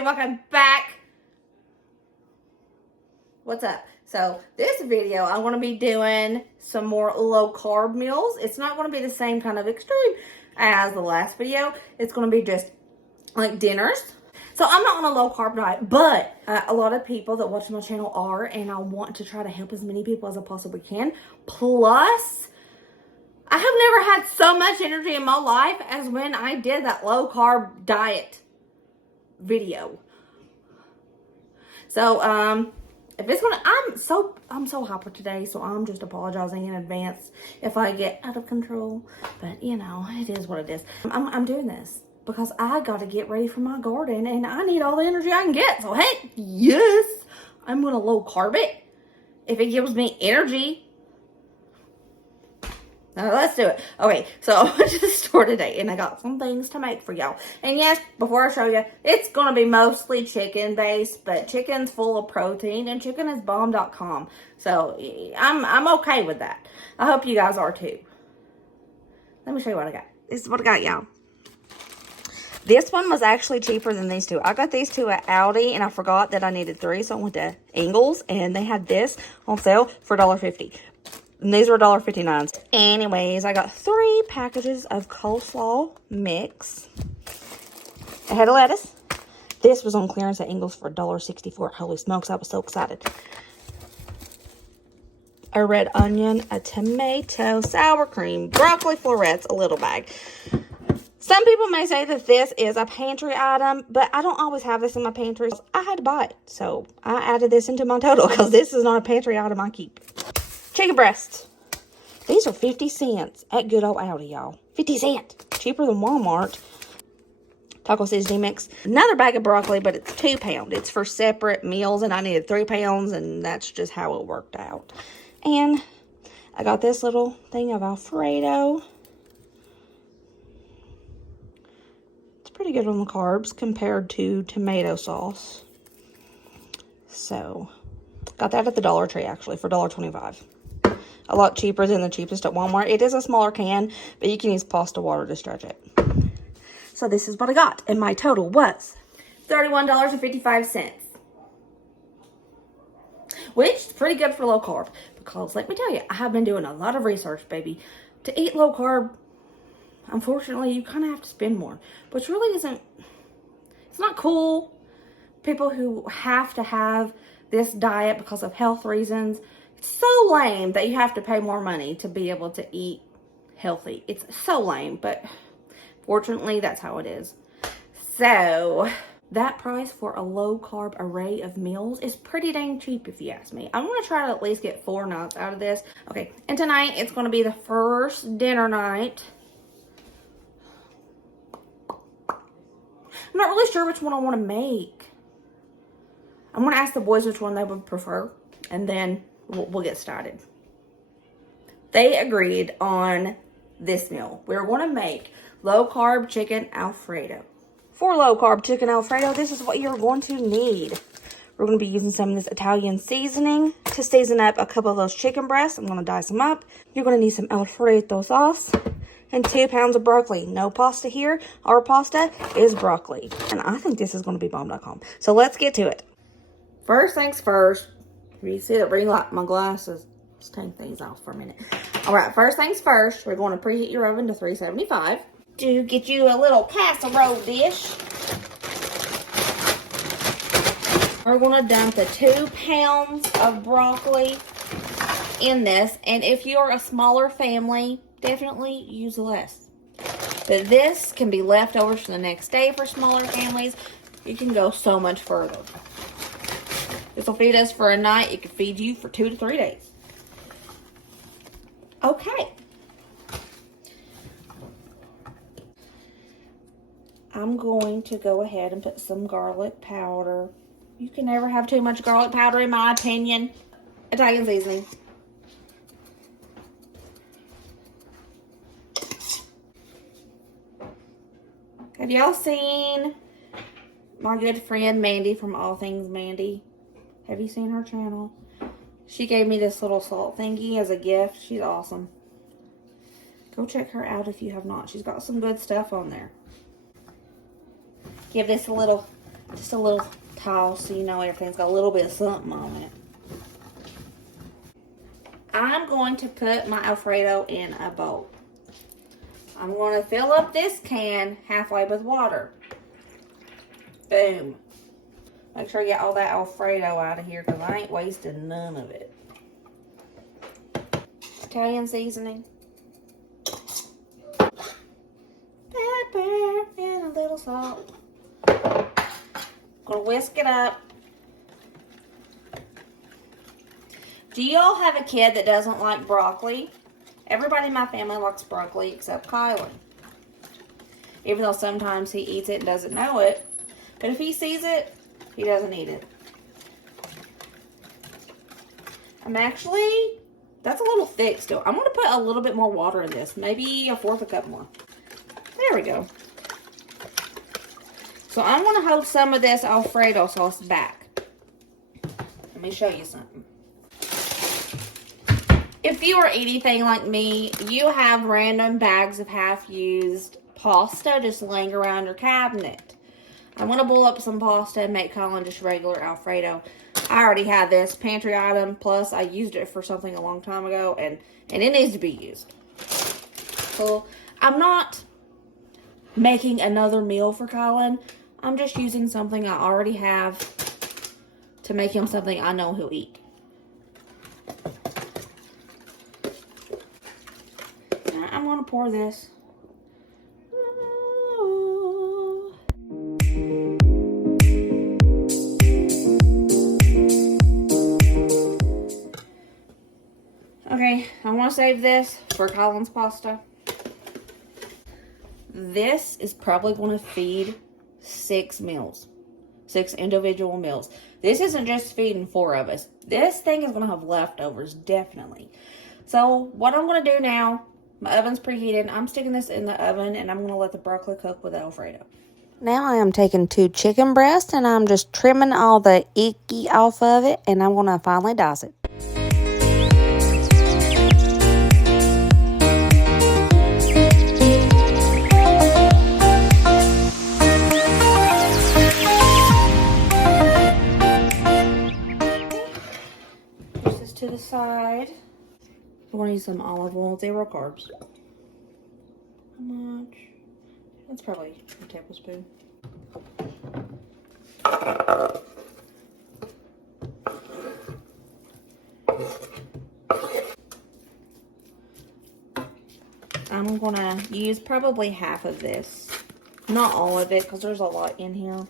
everybody, welcome back. What's up? So this video, I'm going to be doing some more low carb meals. It's not going to be the same kind of extreme as the last video. It's going to be just like dinners. So I'm not on a low carb diet, but a lot of people that watch my channel are, and I want to try to help as many people as I possibly can. Plus, I have never had so much energy in my life as when I did that low carb diet video. So, if it's gonna, I'm so hyper today, so I'm just apologizing in advance if I get out of control. But you know, it is what it is. I'm doing this because I got to get ready for my garden, and I need all the energy I can get. So heck yes, I'm gonna low carb it if it gives me energy. Now let's do it. Okay, so I went to the store today and I got some things to make for y'all. And yes, before I show you, it's going to be mostly chicken based, but chicken's full of protein and chicken is bomb.com. So I'm okay with that. I hope you guys are too. Let me show you what I got. This is what I got, y'all. This one was actually cheaper than these two. I got these two at Aldi and I forgot that I needed 3, so I went to Ingles and they had this on sale for $1.50. And these were $1.59. Anyways, I got 3 packages of coleslaw mix. A head of lettuce. This was on clearance at Ingles for $1.64. Holy smokes, I was so excited. A red onion, a tomato, sour cream, broccoli florets, a little bag. Some people may say that this is a pantry item, but I don't always have this in my pantry. I had to buy it, so I added this into my total because this is not a pantry item I keep. Chicken breasts. These are 50 cents at good old Aldi, y'all. 50 cents. Cheaper than Walmart. Taco seasoning mix. Another bag of broccoli, but it's 2 pounds. It's for separate meals, and I needed 3 pounds, and that's just how it worked out. And I got this little thing of Alfredo. It's pretty good on the carbs compared to tomato sauce. So, got that at the Dollar Tree, actually, for $1.25. A lot cheaper than the cheapest at Walmart. It is a smaller can, but you can use pasta water to stretch it. So this is what I got, and my total was $31.55. Which is pretty good for low carb, because let me tell you, I have been doing a lot of research, baby. To eat low carb, unfortunately, you kind of have to spend more, which really isn't, it's not cool. People who have to have this diet because of health reasons, it's so lame that you have to pay more money to be able to eat healthy. It's so lame, but fortunately, that's how it is. So, that price for a low-carb array of meals is pretty dang cheap if you ask me. I'm going to try to at least get 4 nights out of this. Okay, and tonight, it's going to be the first dinner night. I'm not really sure which one I want to make. I'm going to ask the boys which one they would prefer, and then we'll get started. They agreed on this meal. We're going to make low-carb chicken Alfredo. For low-carb chicken Alfredo, this is what you're going to need. We're going to be using some of this Italian seasoning to season up a couple of those chicken breasts. I'm going to dice them up. You're going to need some Alfredo sauce and 2 pounds of broccoli. No pasta here. Our pasta is broccoli. And I think this is going to be bomb.com. So let's get to it. First things first. You see that ring light? My glasses. Let's take these off for a minute. All right, first things first. We're going to preheat your oven to 375 to get you a little casserole dish. We're going to dump the 2 pounds of broccoli in this. And if you're a smaller family, definitely use less. But this can be leftovers for the next day for smaller families. You can go so much further. This will feed us for a night. It could feed you for 2 to 3 days. Okay. I'm going to go ahead and put some garlic powder. You can never have too much garlic powder, in my opinion. Italian seasoning. Have y'all seen my good friend Mandy from All Things Mandy? Have you seen her channel? She gave me this little salt thingy as a gift. She's awesome. Go check her out if you have not. She's got some good stuff on there. Give this a little Just a little toss so you know everything's got a little bit of something on it. I'm going to put my Alfredo in a bowl. I'm going to fill up this can halfway with water. Boom. Make sure you get all that Alfredo out of here because I ain't wasting none of it. Italian seasoning. Pepper and a little salt. Gonna whisk it up. Do y'all have a kid that doesn't like broccoli? Everybody in my family likes broccoli except Kylan. Even though sometimes he eats it and doesn't know it. But if he sees it, he doesn't eat it. That's a little thick still. I'm going to put a little bit more water in this. Maybe a fourth a cup more. There we go. So I'm going to hold some of this Alfredo sauce back. Let me show you something. If you are anything like me, you have random bags of half-used pasta just laying around your cabinet. I'm going to boil up some pasta and make Colin just regular Alfredo. I already have this pantry item, plus I used it for something a long time ago, and it needs to be used. So I'm not making another meal for Colin. I'm just using something I already have to make him something I know he'll eat. Now I'm going to pour this. Okay, I want to save this for Colin's pasta. This is probably going to feed 6 meals. 6 individual meals. This isn't just feeding 4 of us. This thing is going to have leftovers, definitely. So, what I'm going to do now, my oven's preheated. I'm sticking this in the oven, and I'm going to let the broccoli cook with Alfredo. Now I am taking 2 chicken breasts, and I'm just trimming all the icky off of it, and I'm going to finally dice it. To the side. I want to use some olive oil, 0 carbs. How much? That's probably a tablespoon. I'm gonna use probably half of this. Not all of it, because there's a lot in here.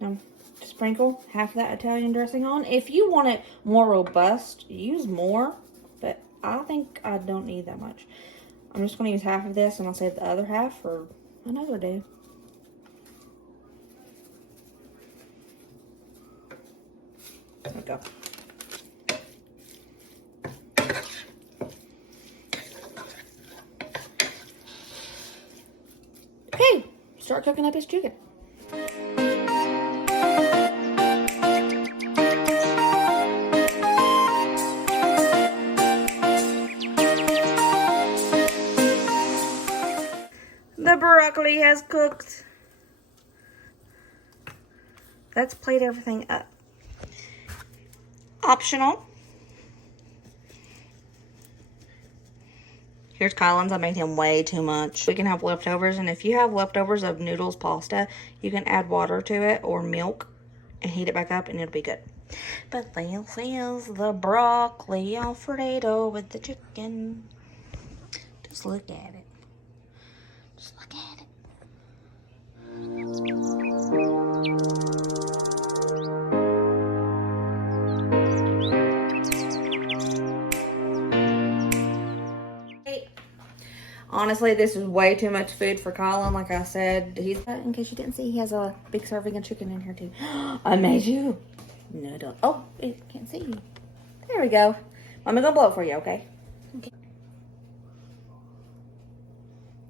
Now, sprinkle half of that Italian dressing on. If you want it more robust, use more, but I think I don't need that much. I'm just going to use half of this, and I'll save the other half for another day. There we go. Okay, start cooking up his chicken. The broccoli has cooked. Let's plate everything up. Optional. Here's Colin's. I made him way too much. We can have leftovers, and if you have leftovers of noodles, pasta, you can add water to it or milk and heat it back up, and it'll be good. But this is the broccoli Alfredo with the chicken. Just look at it. Just look at it. Honestly, this is way too much food for Colin. Like I said, in case you didn't see, he has a big serving of chicken in here too. I made you. No, don't. Oh, it can't see. There we go. I'm gonna blow it for you, okay? Okay.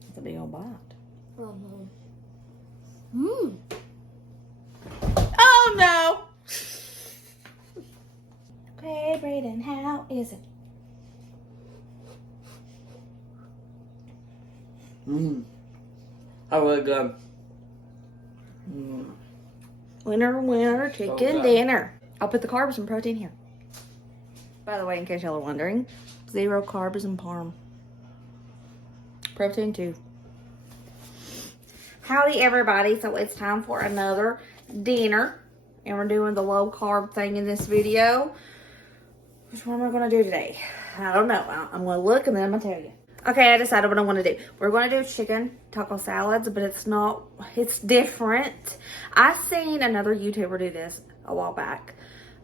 That's a big old bite. Mmm. Oh no. Okay, Brayden, how is it? How really good. Winner, winner, chicken dinner. I'll put the carbs and protein here. By the way, in case y'all are wondering, 0 carbs and Parm. Protein too. Howdy everybody. So it's time for another dinner. And we're doing the low carb thing in this video. Which one am I going to do today? I don't know. I'm going to look and then I'm going to tell you. Okay, I decided what I want to do. We're going to do chicken taco salads, but it's different. I seen another YouTuber do this a while back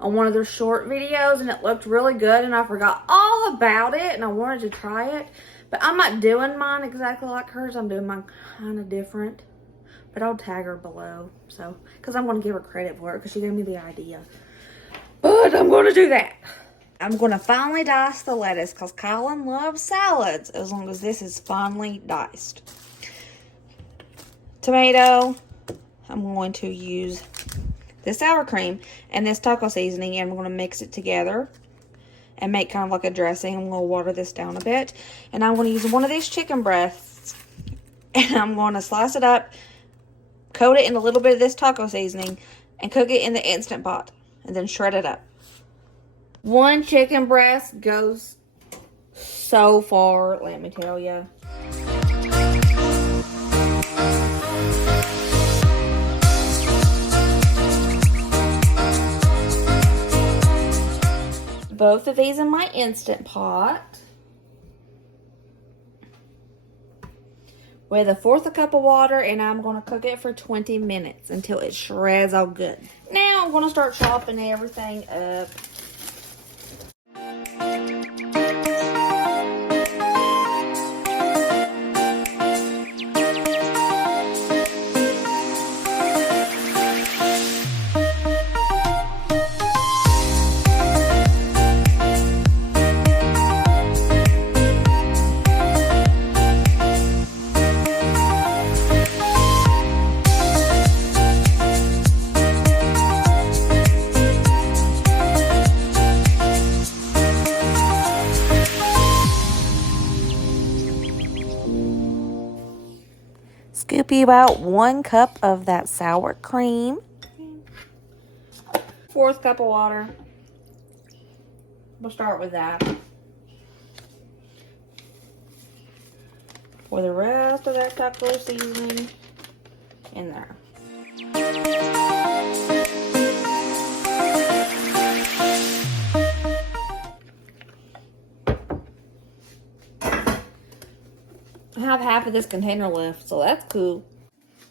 on one of their short videos, and it looked really good, and I forgot all about it, and I wanted to try it. But I'm not doing mine exactly like hers. I'm doing mine kind of different. But I'll tag her below, so, because I'm going to give her credit for it, because she gave me the idea. But I'm going to do that. I'm going to finely dice the lettuce because Colin loves salads as long as this is finely diced. Tomato. I'm going to use this sour cream and this taco seasoning, and I'm going to mix it together and make kind of like a dressing. I'm going to water this down a bit. And I'm going to use one of these chicken breasts, and I'm going to slice it up, coat it in a little bit of this taco seasoning, and cook it in the Instant Pot, and then shred it up. One chicken breast goes so far, let me tell you. Both of these in my Instant Pot. With 1/4 cup of water, and I'm going to cook it for 20 minutes until it shreds all good. Now I'm going to start chopping everything up. Scoop you about 1 cup of that sour cream. 1/4 cup of water. We'll start with that. Pour the rest of that taco seasoning in there. I have half of this container left, so that's cool.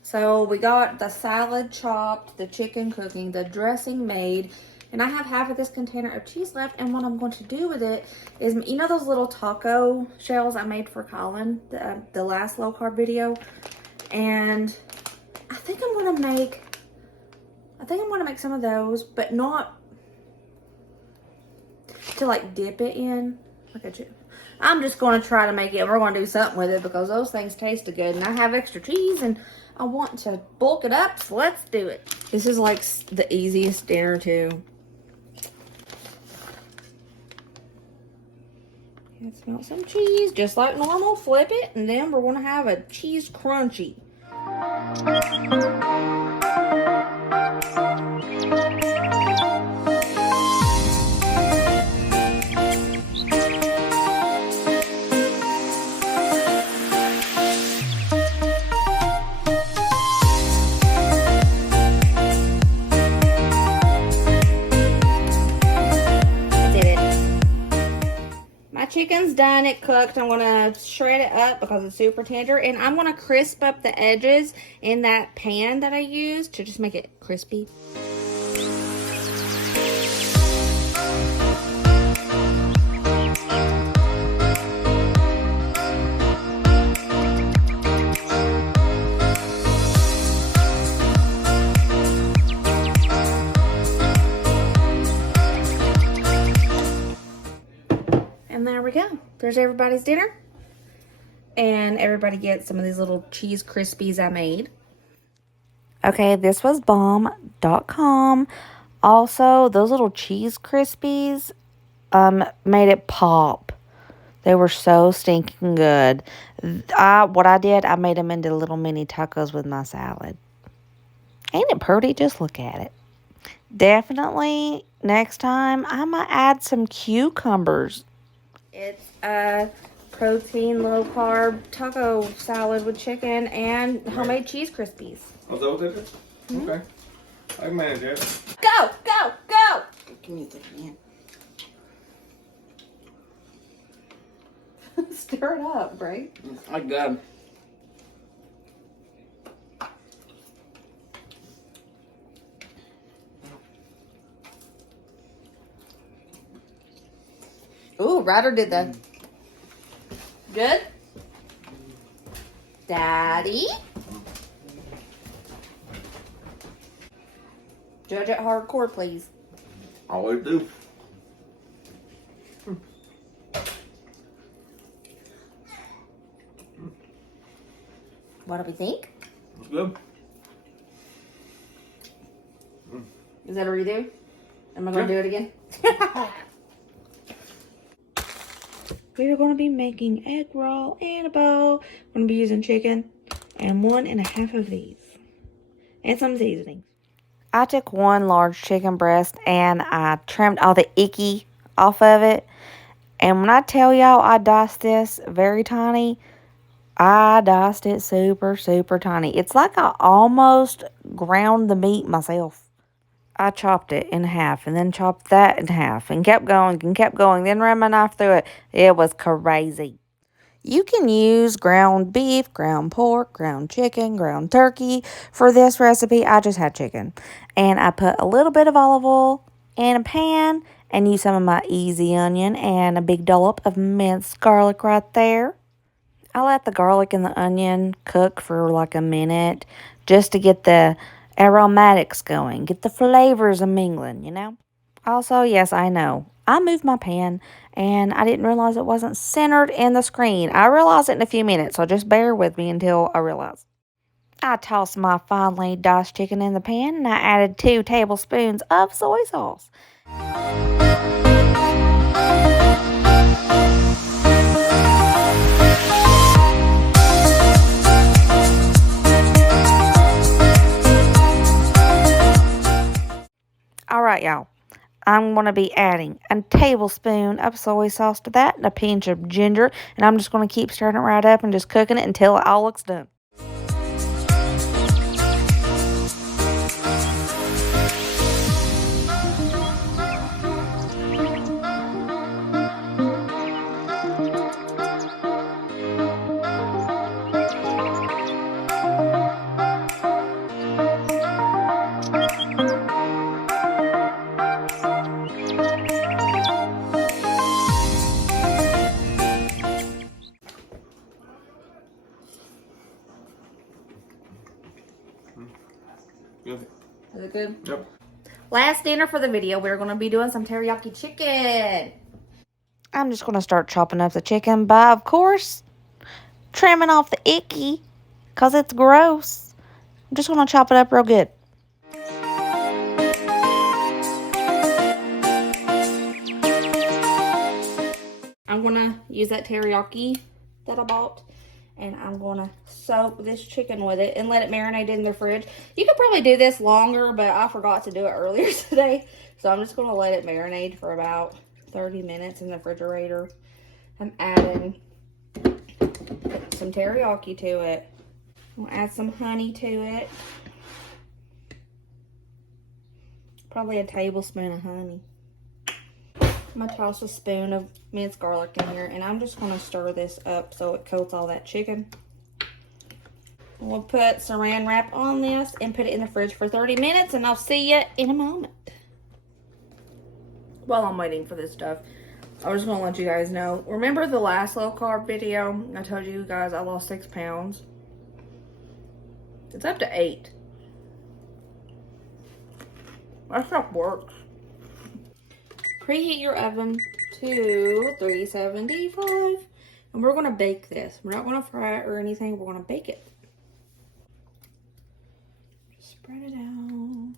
So we got the salad chopped, the chicken cooking, the dressing made, and I have half of this container of cheese left. And what I'm going to do with it is, you know those little taco shells I made for Colin, the last low carb video? And I think I'm going to make some of those, but not to like dip it in like a chip. I'm just going to try to make it. We're going to do something with it because those things tasted good. And I have extra cheese and I want to bulk it up. So let's do it. This is like the easiest dinner too. Let's melt some cheese just like normal. Flip it. And then we're going to have a cheese crunchy. Chicken's done, it cooked. I'm gonna shred it up because it's super tender, and I'm gonna crisp up the edges in that pan that I used to just make it crispy. And there we go. There's everybody's dinner. And everybody gets some of these little cheese crispies I made. Okay, this was bomb.com. Also, those little cheese crispies made it pop. They were so stinking good. What I did, I made them into little mini tacos with my salad. Ain't it pretty? Just look at it. Definitely next time I'm going to add some cucumbers. It's a protein, low carb taco salad with chicken and homemade cheese Krispies. Oh, is that what that is? Mm-hmm. Okay. I can manage that. Go, go, go! Give me the pan. Stir it up, right? I got him. Ooh, Ryder did that. Good? Daddy? Judge it hardcore, please. Always do. What do we think? It's good. Is that a redo? Am I going to do it again? We are going to be making egg roll and a bowl. We're going to be using chicken and 1.5 of these. And some seasonings. I took 1 large chicken breast and I trimmed all the icky off of it. And when I tell y'all I diced this very tiny, I diced it super, super tiny. It's like I almost ground the meat myself. I chopped it in half and then chopped that in half and kept going, then ran my knife through it. It was crazy. You can use ground beef, ground pork, ground chicken, ground turkey. For this recipe, I just had chicken. And I put a little bit of olive oil in a pan and used some of my easy onion and a big dollop of minced garlic right there. I let the garlic and the onion cook for like a minute just to get the aromatics going, get the flavors a mingling, you know. Also, yes, I know, I moved my pan and I didn't realize it wasn't centered in the screen. I realized it in a few minutes, so just bear with me until I realize. I tossed my finely diced chicken in the pan and I added 2 tablespoons of soy sauce. Alright, y'all. I'm going to be adding a tablespoon of soy sauce to that and a pinch of ginger. And I'm just going to keep stirring it right up and just cooking it until it all looks done. Good. Is it good? Yep. Last dinner for the video, we're going to be doing some teriyaki chicken. I'm just going to start chopping up the chicken by, of course, trimming off the icky because it's gross. I'm just going to chop it up real good. I'm going to use that teriyaki that I bought. And I'm going to soak this chicken with it and let it marinate in the fridge. You could probably do this longer, but I forgot to do it earlier today. So I'm just going to let it marinate for about 30 minutes in the refrigerator. I'm adding some teriyaki to it. I'm going to add some honey to it. Probably a tablespoon of honey. I'm going to toss a spoon of minced garlic in here, and I'm just going to stir this up so it coats all that chicken. We'll put saran wrap on this and put it in the fridge for 30 minutes, and I'll see you in a moment. While I'm waiting for this stuff, I was just going to let you guys know. Remember the last low carb video? I told you guys I lost 6 pounds. It's up to 8. That stuff works. Preheat your oven to 375, and we're going to bake this. We're not going to fry it or anything. We're going to bake it. Just spread it out.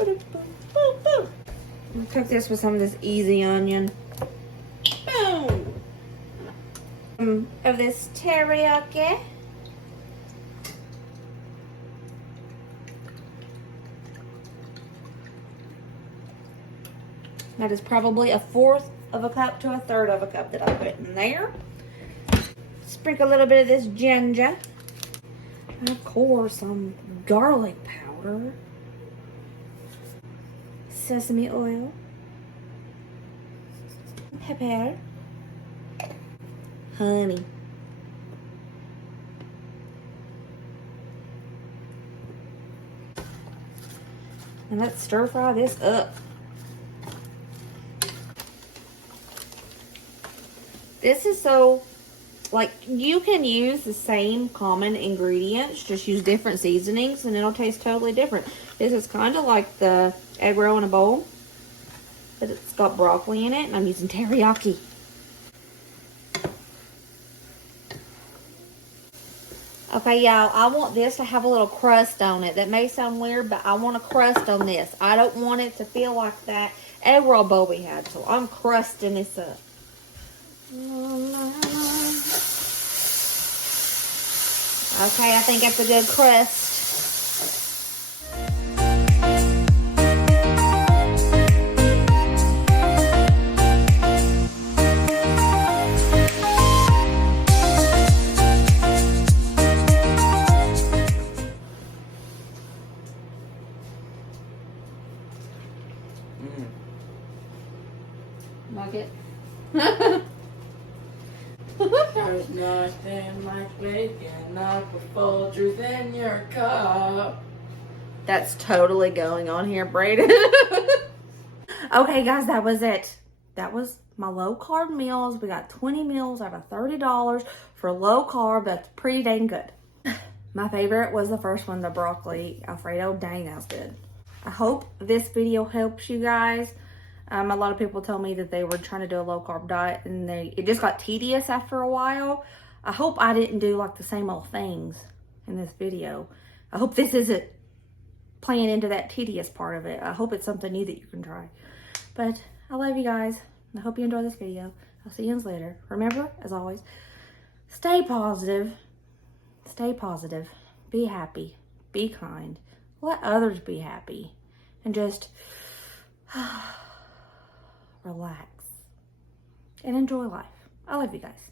I'll cook this with some of this easy onion. Boom! Of this teriyaki. That is probably 1/4 of a cup to 1/3 of a cup that I put in there. Sprinkle a little bit of this ginger. And of course, some garlic powder. Sesame oil. Pepper. Honey. And let's stir fry this up. This is so, like, you can use the same common ingredients, just use different seasonings, and it'll taste totally different. This is kind of like the egg roll in a bowl, but it's got broccoli in it, and I'm using teriyaki. Okay, y'all, I want this to have a little crust on it. That may sound weird, but I want a crust on this. I don't want it to feel like that egg roll bowl we had, so I'm crusting this up. Okay, I think that's a good crust. Like it? There's nothing like waking up with Folgers in your cup. That's totally going on here, Brayden. Okay, guys, that was it. That was my low carb meals. We got 20 meals out of $30 for low carb. That's pretty dang good. My favorite was the first one, the broccoli Alfredo. Dang, that was good. I hope this video helps you guys. A lot of people tell me that they were trying to do a low carb diet and it just got tedious after a while. I hope I didn't do like the same old things in this video. I hope this isn't playing into that tedious part of it. I hope it's something new that you can try. But I love you guys. I hope you enjoy this video. I'll see you later. Remember, as always, stay positive. Stay positive. Be happy. Be kind. Let others be happy. And just relax and enjoy life. I love you guys.